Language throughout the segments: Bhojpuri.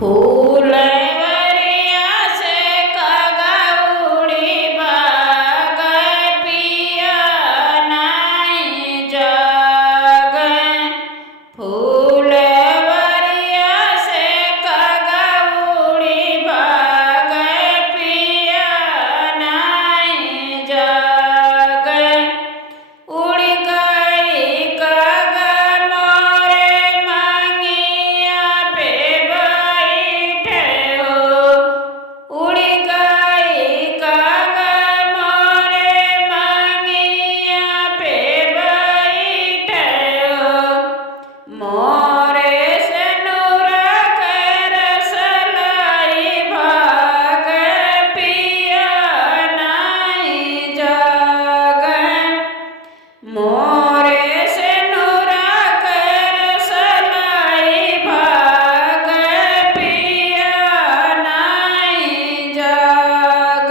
फूलवरिया से कगौड़ी भाग पिया नाई जग। फूलवरिया से कगौड़ी भाग पिया नाई जग। उड़ गई कग मोरे मंगिया पे बैठे हो। उड़ गई कग मोरे मंगिया पे बैठे हो। मोरे से नूर कर सलाई भाग पिया नाई जग। मोरे से नूरा कर सलाई भाग पिया नाई जग।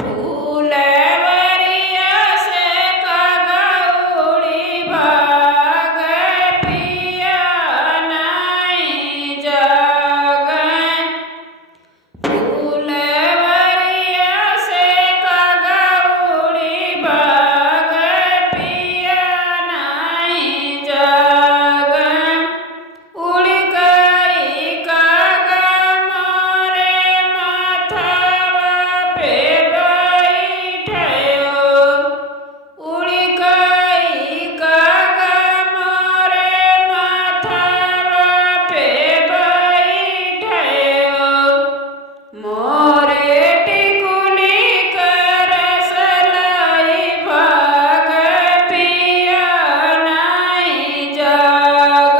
फूलवरिया से कगौड़ी भाग पिया नाई जग। फूलवरिया से कगौड़ी भाग पिया नाई जग। उड़ गई कग मोरे माथवा पे बैठे हो। उड़ गई कग मोरे माथवा पे बैठे हो। मोरे टिकुली कर सलाई भाग पिया नाई जग।